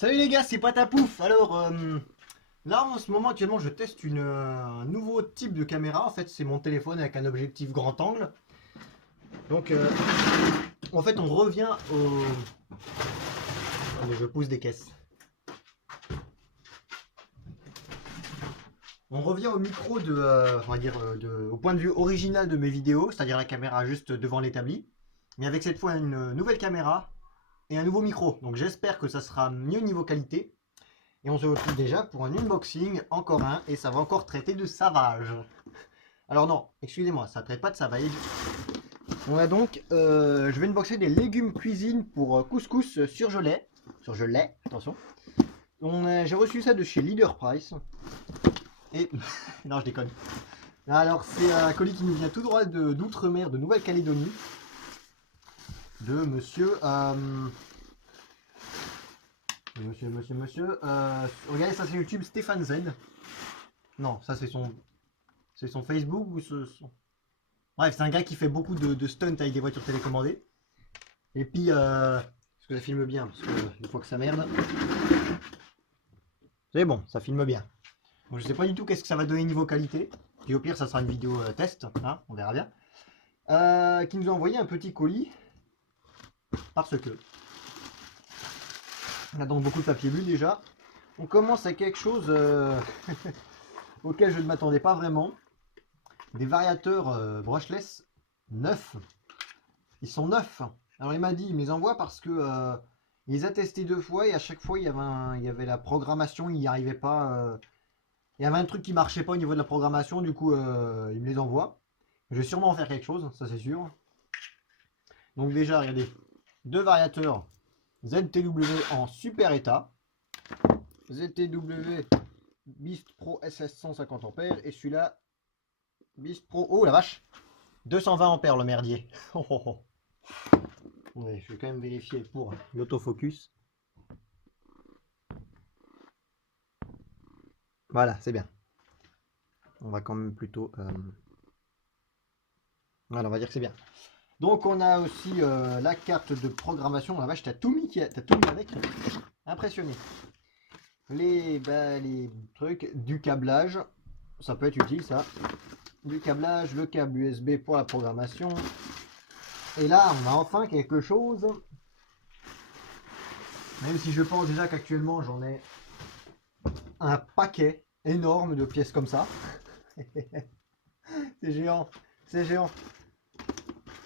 Salut les gars, c'est Patapouf. Alors là en ce moment actuellement je teste un nouveau type de caméra. En fait c'est mon téléphone avec un objectif grand angle. Donc en fait on revient au... Attendez, je pousse des caisses. On revient au micro on va dire au point de vue original de mes vidéos, c'est-à-dire la caméra juste devant l'établi. Mais avec cette fois une nouvelle caméra et un nouveau micro. Donc j'espère que ça sera mieux niveau qualité. Et on se retrouve déjà pour un unboxing, encore un, et ça va encore traiter de savage. Alors non, excusez-moi, ça traite pas de savage. On a donc, je vais unboxer des légumes cuisine pour couscous surgelé. Surgelé, attention. J'ai reçu ça de chez Leader Price. Et, non je déconne. Alors c'est un colis qui nous vient tout droit d'outre-mer, de Nouvelle-Calédonie. De monsieur. Regardez ça c'est YouTube Stéphane Z. Non, ça c'est son Facebook ou Bref, c'est un gars qui fait beaucoup de stunts avec des voitures télécommandées. Et puis, parce que ça filme bien, parce que une fois que ça merde. C'est bon, ça filme bien. Donc, je sais pas du tout qu'est-ce que ça va donner niveau qualité. Et au pire, ça sera une vidéo test, hein, on verra bien. Qui nous a envoyé un petit colis. Parce que. On a donc beaucoup de papier bulle déjà. On commence à quelque chose auquel je ne m'attendais pas vraiment. Des variateurs brushless neufs. Ils sont neufs. Alors il m'a dit, il me les envoie parce que il les a testés 2 fois et à chaque fois il y avait la programmation, il n'y arrivait pas. Il y avait un truc qui marchait pas au niveau de la programmation, du coup il me les envoie. Je vais sûrement en faire quelque chose, ça c'est sûr. Donc déjà, regardez, 2 variateurs ZTW en super état. ZTW Beast Pro SS 150 ampères et celui-là Beast Pro, oh la vache, 220 ampères le merdier. Ouais, je vais quand même vérifier pour l'autofocus. Voilà, c'est bien. On va quand même plutôt... Voilà, on va dire que c'est bien. Donc on a aussi la carte de programmation. La vache, t'as tout mis avec. Impressionné. Les trucs, du câblage. Ça peut être utile ça. Du câblage, le câble USB pour la programmation. Et là, on a enfin quelque chose. Même si je pense déjà qu'actuellement j'en ai un paquet énorme de pièces comme ça. C'est géant. C'est géant.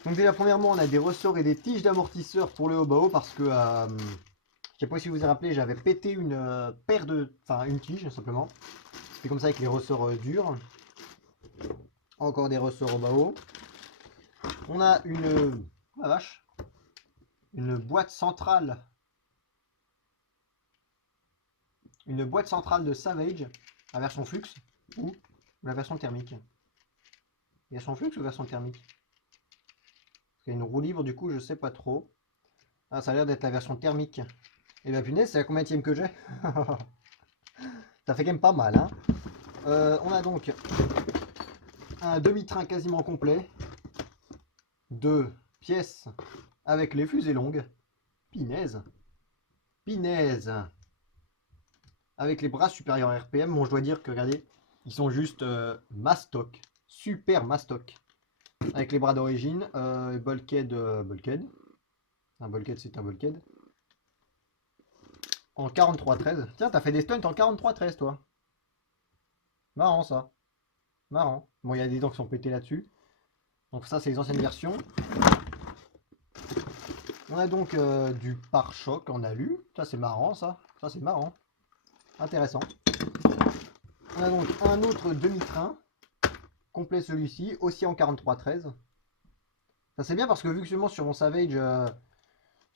Donc déjà premièrement on a des ressorts et des tiges d'amortisseurs pour le haut-bas parce que je sais pas si vous vous rappelez, j'avais pété une paire de... Enfin une tige simplement. C'était comme ça avec les ressorts durs. Encore des ressorts au bas. On a une... Oh la vache. Une boîte centrale. Une boîte centrale de Savage. La version flux. Ou la version thermique. Version flux ou version thermique? Il y a une roue libre du coup je sais pas trop. Ah ça a l'air d'être la version thermique. Et la punaise c'est la combienième que j'ai. Ça fait quand même pas mal hein. On a donc un demi-train quasiment complet, 2 pièces avec les fusées longues, pinaise, pinaise, avec les bras supérieurs RPM. Bon, je dois dire que regardez, ils sont juste mastoc, super mastoc, avec les bras d'origine, bulkhead, bulkhead, un bulkhead c'est un bulkhead, en 43-13. Tiens, t'as fait des stunts en 43-13 toi. Marrant ça, marrant. Bon, il y a des dents qui sont pétées là-dessus. Donc ça, c'est les anciennes versions. On a donc du pare-choc en alu. Ça, c'est marrant, ça. Ça, c'est marrant. Intéressant. On a donc un autre demi-train. Complet celui-ci. Aussi en 43-13. Ça, c'est bien parce que vu que seulement sur mon Savage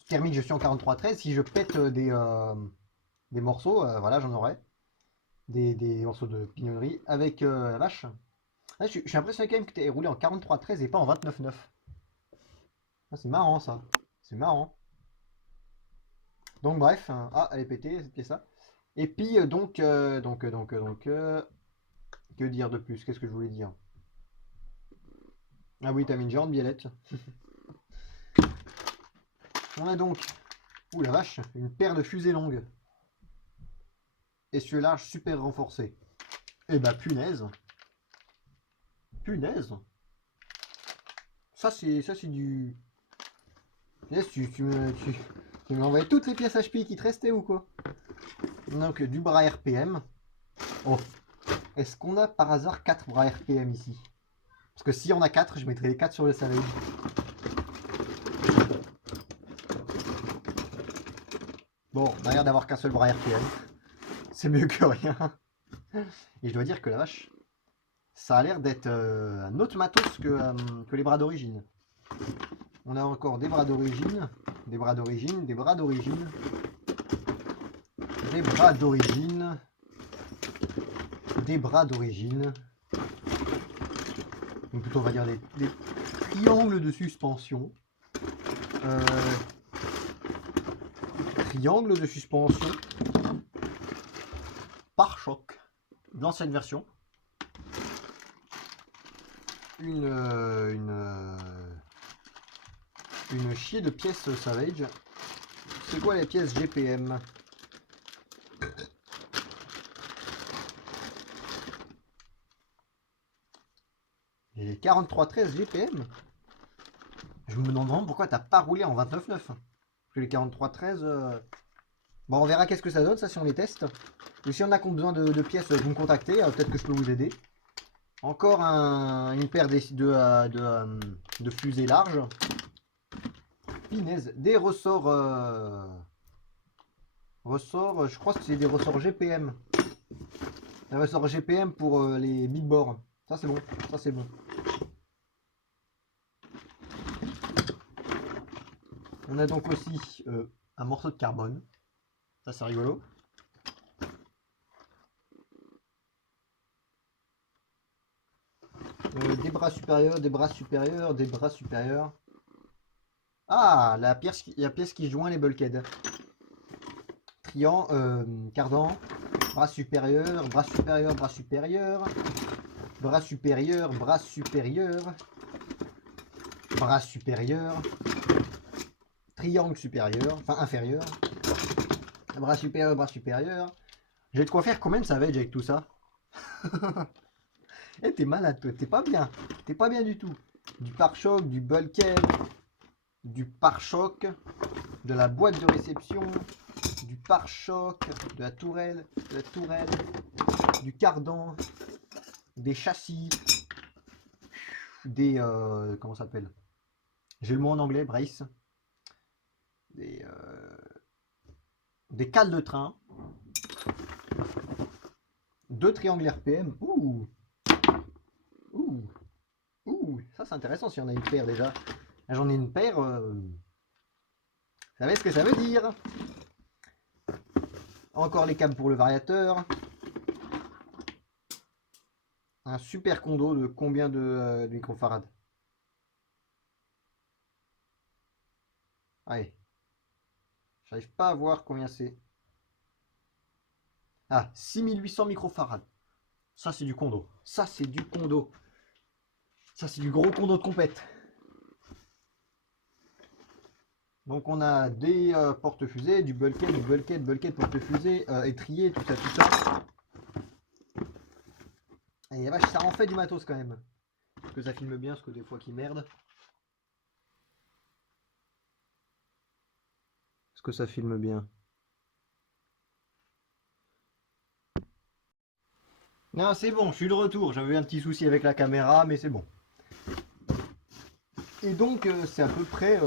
thermique, je suis en 43-13. Si je pète des morceaux, voilà, j'en aurai. Des morceaux de pignonnerie avec la vache. Ah, je suis impressionné quand même que tu aies roulé en 43-13 et pas en 29-9. Ah, c'est marrant ça. C'est marrant. Donc bref, ah elle est pétée cette pièce là. Et puis que dire de plus? Qu'est-ce que je voulais dire? Ah oui, t'as mis une géante biellette. On a donc, ouh la vache, une paire de fusées longues. essieu large super renforcé. Et bah punaise. Punaise. Ça c'est du... Punaise, tu m'as envoyé toutes les pièces HP qui te restaient ou quoi? Donc du bras RPM. Oh. Est-ce qu'on a par hasard 4 bras RPM ici? Parce que si on a 4, je mettrai les 4 sur le Savage. Bon, on a l'air d'avoir qu'un seul bras RPM. C'est mieux que rien. Et je dois dire que la vache, ça a l'air d'être un autre matos que les bras d'origine. On a encore des bras d'origine, des bras d'origine, des bras d'origine, des bras d'origine, des bras d'origine. Donc plutôt on va dire des triangles de suspension. Triangle de suspension. Pare-choc. L'ancienne version. Une chier de pièces Savage. C'est quoi les pièces GPM? Et 4313 GPM. Je me demande vraiment pourquoi t'as pas roulé en 29.9. Parce que les 4313... Bon, on verra qu'est-ce que ça donne, ça, si on les teste. Et si on a besoin de pièces, vous me contactez. Peut-être que je peux vous aider. Encore une paire de fusées larges. Pinaise. Des ressorts... ressorts, je crois que c'est des ressorts GPM. Des ressorts GPM pour les big bores. Ça, c'est bon. Ça, c'est bon. On a donc aussi un morceau de carbone. Ça, c'est rigolo. Des bras supérieurs, des bras supérieurs, des bras supérieurs. Ah, la pièce qui joint les bulkheads. Cardan. Bras supérieur, bras supérieur, bras supérieur. Bras supérieur, bras supérieur. Bras supérieur. Triangle supérieur, enfin inférieur. Bras supérieur, bras supérieur. J'ai de quoi faire combien de savage avec tout ça? Eh, t'es malade, toi. T'es pas bien. T'es pas bien du tout. Du pare-choc, du bulkhead, du pare-choc, de la boîte de réception, du pare-choc, de la tourelle, du cardan, des châssis, des... comment ça s'appelle? J'ai le mot en anglais, brace. Des cales de train. 2 triangles RPM. Ouh. Ouh. Ouh. Ça, c'est intéressant si on a une paire déjà. J'en ai une paire. Vous savez ce que ça veut dire? Encore les câbles pour le variateur. Un super condo de combien de microfarad? Allez. J'arrive pas à voir combien c'est. Ah, 6800 microfarad. Ça, c'est du condo. Ça, c'est du condo. Ça, c'est du gros condo de compète. Donc, on a des porte-fusées, du bulkhead, porte-fusée, étrier, tout ça. Et la vache, ça en fait du matos quand même. Parce que ça filme bien, parce que des fois qui merde. Est-ce que ça filme bien? Non, c'est bon, je suis de retour. J'avais eu un petit souci avec la caméra, mais c'est bon. Et donc, c'est à peu près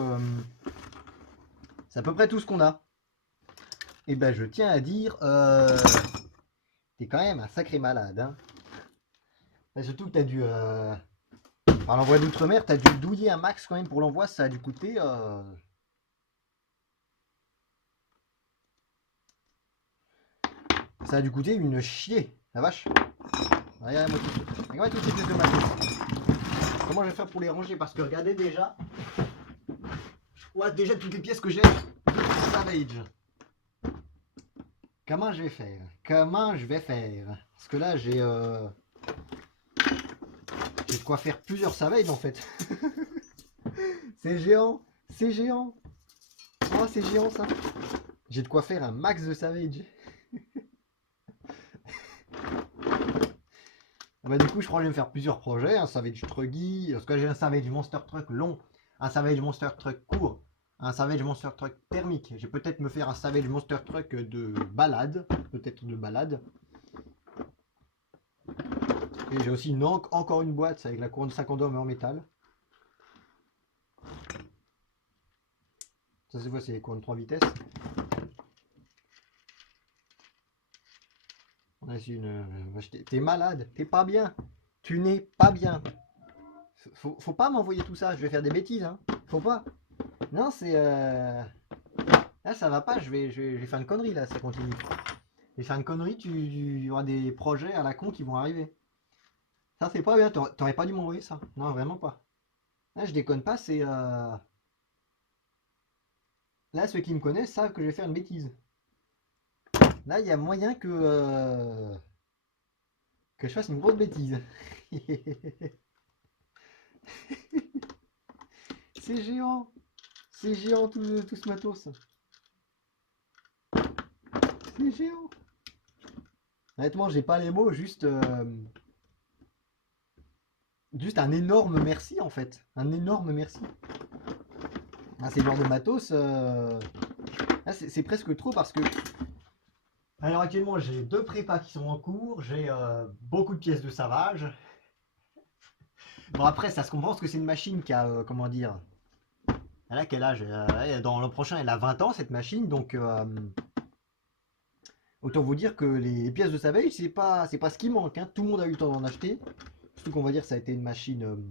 tout ce qu'on a. Et ben, je tiens à dire, t'es quand même un sacré malade. Hein. Et surtout que t'as dû... Par l'envoi d'outre-mer, t'as dû douiller un max quand même pour l'envoi. Ça a dû coûter... Ça a dû coûter une chier. La vache. Regardez-moi toutes ces pièces de matos. Comment je vais faire pour les ranger? Parce que regardez déjà. Ouais, déjà toutes les pièces que j'ai de Savage. Comment je vais faire? Comment je vais faire? Parce que là, j'ai de quoi faire plusieurs Savage en fait. C'est géant. C'est géant. Oh, c'est géant ça. J'ai de quoi faire un max de Savage. Bah, du coup, je crois que je vais me faire plusieurs projets. Un Savage Truggy, parce que j'ai un Savage Monster Truck long, un Savage Monster Truck court, un Savage Monster Truck thermique. Je vais peut-être me faire un Savage Monster Truck de balade, peut-être de balade. Et j'ai aussi encore une boîte avec la couronne 50 mais en métal. Ça, c'est les couronnes 3 vitesses. On a ici une. T'es malade, t'es pas bien. Tu n'es pas bien. Faut pas m'envoyer tout ça, je vais faire des bêtises, hein. Faut pas. Non, c'est. Là, ça va pas, je vais faire une connerie là, ça continue. Je vais faire une connerie, il y aura des projets à la con qui vont arriver. Ça, c'est pas bien, t'aurais pas dû m'envoyer ça. Non, vraiment pas. Là, je déconne pas, c'est. Là, ceux qui me connaissent savent que je vais faire une bêtise. Là, il y a moyen que je fasse une grosse bêtise. C'est géant. C'est géant tout ce matos. C'est géant. Honnêtement, j'ai pas les mots, juste un énorme merci en fait. Un énorme merci. Ah, c'est le genre de matos. Là, c'est presque trop parce que. Alors actuellement, j'ai 2 prépas qui sont en cours, j'ai beaucoup de pièces de savage. Bon, après, ça se comprend parce que c'est une machine qui a, comment dire. Elle a quel âge? Dans l'an prochain, elle a 20 ans cette machine, donc autant vous dire que les pièces de savage, c'est pas ce qui manque, hein. Tout le monde a eu le temps d'en acheter. Surtout qu'on va dire que ça a été une machine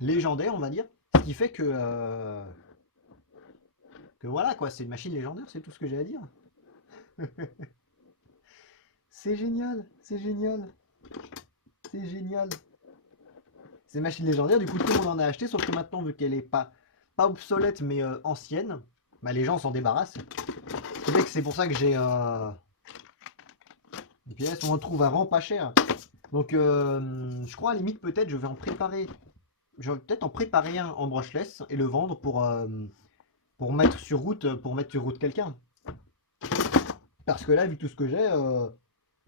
légendaire, on va dire. Ce qui fait que voilà quoi, c'est une machine légendaire, c'est tout ce que j'ai à dire. C'est génial, c'est génial, c'est génial. C'est une machine légendaire, du coup tout le monde en a acheté, sauf que maintenant, vu qu'elle est pas obsolète mais ancienne, bah, les gens s'en débarrassent. C'est pour ça que j'ai des pièces, on en trouve vraiment pas cher. Donc je crois à la limite peut-être je vais en préparer. Je vais peut-être en préparer un en brushless et le vendre pour mettre sur route quelqu'un. Parce que là, vu tout ce que j'ai,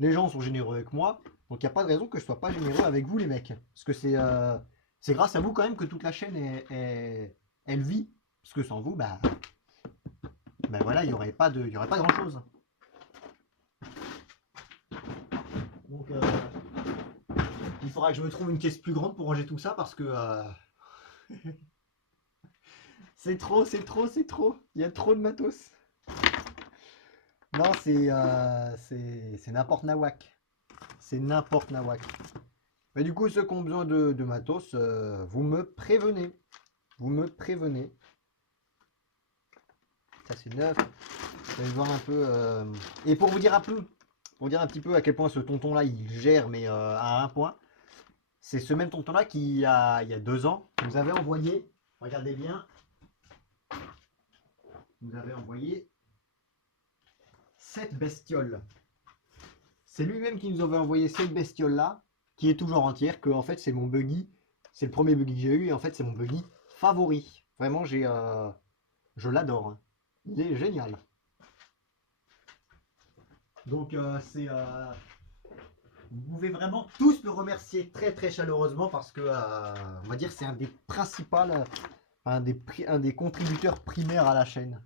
les gens sont généreux avec moi, donc il n'y a pas de raison que je sois pas généreux avec vous les mecs. Parce que c'est grâce à vous quand même que toute la chaîne elle vit. Parce que sans vous, bah voilà, il n'y aurait pas grand chose. Donc il faudra que je me trouve une caisse plus grande pour ranger tout ça parce que c'est trop, c'est trop, c'est trop. Il y a trop de matos. Non, c'est n'importe nawak. C'est n'importe nawak. Mais du coup, ceux qui ont besoin de matos, vous me prévenez. Vous me prévenez. Ça c'est neuf. Je vais voir un peu. Et pour vous dire un petit peu à quel point ce tonton là il gère, mais à un point. C'est ce même tonton là qui il y a 2 ans nous avait envoyé. Regardez bien. Nous avait envoyé cette bestiole. C'est lui-même qui nous avait envoyé cette bestiole là, qui est toujours entière, que en fait c'est mon buggy, c'est le premier buggy que j'ai eu, et en fait c'est mon buggy favori. Vraiment je l'adore. Hein. Il est génial. Donc vous pouvez vraiment tous le remercier très très chaleureusement parce que on va dire c'est un des principaux, un des contributeurs primaires à la chaîne.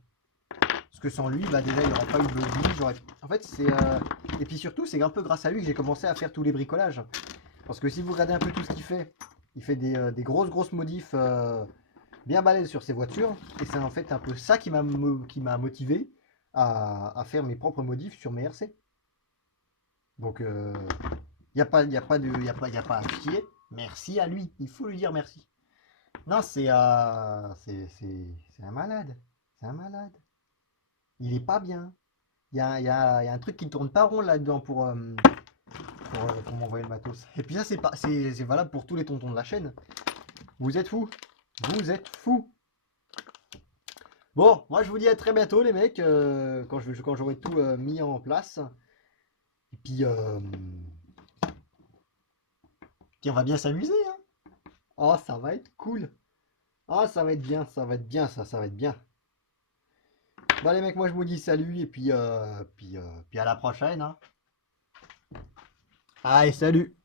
Parce que sans lui, bah déjà il n'y aurait pas eu de buggy. En fait, et puis surtout, c'est un peu grâce à lui que j'ai commencé à faire tous les bricolages. Parce que si vous regardez un peu tout ce qu'il fait, il fait des grosses modifs bien balèzes sur ses voitures. Et c'est en fait un peu ça qui m'a motivé à faire mes propres modifs sur mes RC. Donc, il n'y a pas à fier. Merci à lui. Il faut lui dire merci. Non, c'est un malade. C'est un malade. Il est pas bien. Il y a un truc qui ne tourne pas rond là-dedans pour m'envoyer le matos. Et puis ça, c'est valable pour tous les tontons de la chaîne. Vous êtes fous. Vous êtes fous. Bon, moi je vous dis à très bientôt les mecs, quand j'aurai tout mis en place. Et puis on va bien s'amuser. Hein. Oh, ça va être cool. Oh, ça va être bien, ça va être bien, ça va être bien. Bon les mecs, moi je vous dis salut et puis à la prochaine. Hein. Allez, salut.